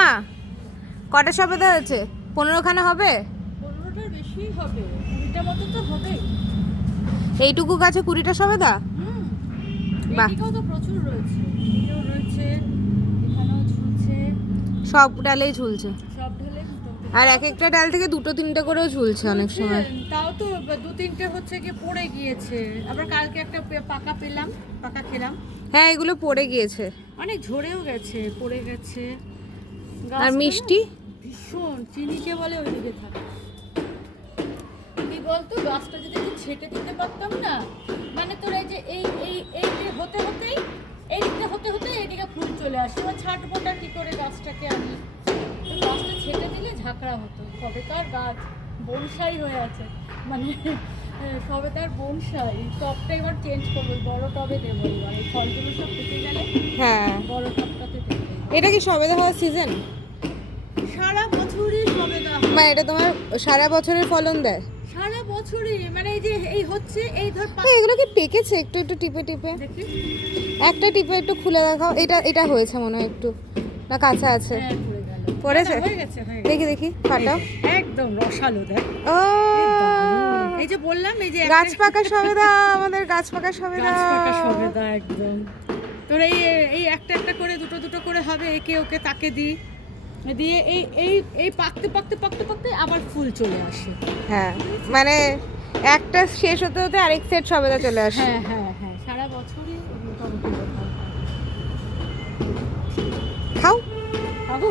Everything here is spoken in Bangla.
মা কটা সবেদা হয়েছে? 15খানা হবে? 15টার বেশি হবে, 20টা মতো তো হবে। এইটুকু গাছে 20টা সবেদা? বাহ, এদিকেও তো প্রচুর রয়েছে, এদিকেও রয়েছে, এখানেও ঝুলছে, সব ডালেই ঝুলছে। সব ঢেলে মোটামুটি। আর এক একটা ডাল থেকে 2-3টে করেও ঝুলছে অনেক সময়। তাও তো 2-3টে হচ্ছে কি পড়ে গিয়েছে। আবার কালকে একটা পাকা পেলাম, পাকা খেলাম। হ্যাঁ, এগুলো পড়ে গিয়েছে। অনেক ঝরেও গেছে, পড়ে গেছে। আর গাছগুলো মিষ্টি ভীষণ, চিনিকে বলে ওইদিকে থাকে। কি বলতো, গাছটা যদি একটু ছেটে দিতে পারতাম না, মানে তোর এই যে এই যে হতে হতেই এই দিকটা হতে হতে এইদিকে ফুল চলে আসে। এবার ছাটবোটা কি করে গাছটাকে আমি, তো গাছটা ছেটে দিলে ঝাঁকড়া হতো। কবে তার গাছ বনসাই হয়ে আছে, মানে সবে তার বনসাই। টবটা এবার চেঞ্জ করবো, বড় টবে দেবো এবার। এই ফলগুলো সব পেকে গেলে হ্যাঁ, বড় টবটাতে দেবো। এটা কি সবেদা হওয়ার সিজন? সারা বছরই সবেদা হয়। মানে এটা তোমার সারা বছরের ফলন দেয়? সারা বছরই, মানে এই যে এই হচ্ছে, এই ধর এগুলো কি পেকেছে? একটু একটু টিপে টিপে দেখি। একটা টিপে একটু খুলে দেখাও। এটা হয়েছে মনে হয় একটু, না কাঁচা আছে? হ্যাঁ, পড়ে গেল। পড়েছে? না, হয়ে গেছে, হয়ে গেছে। দেখি দেখি, ফাটাও। একদম রসালো দেখ। ও, এই যে বললাম, এই যে গাছ পাকা সবেদা, আমাদের গাছ পাকা সবেদা। গাছ পাকা সবেদা একদম। তোর এই এই একটা একটা করে দুটো দুটো করে হবে, একে ওকে তাকে দিই, দিয়ে এই এই এই পাকতে পাকতে পাকতে পাকতে আবার ফুল চলে আসে। হ্যাঁ, মানে একটা শেষ হতে হতে আরেক সেট সবেদা চলে আসে। হ্যাঁ হ্যাঁ হ্যাঁ, সারা বছরই মোটামুটি ব্যাপার। খাও। খাবো।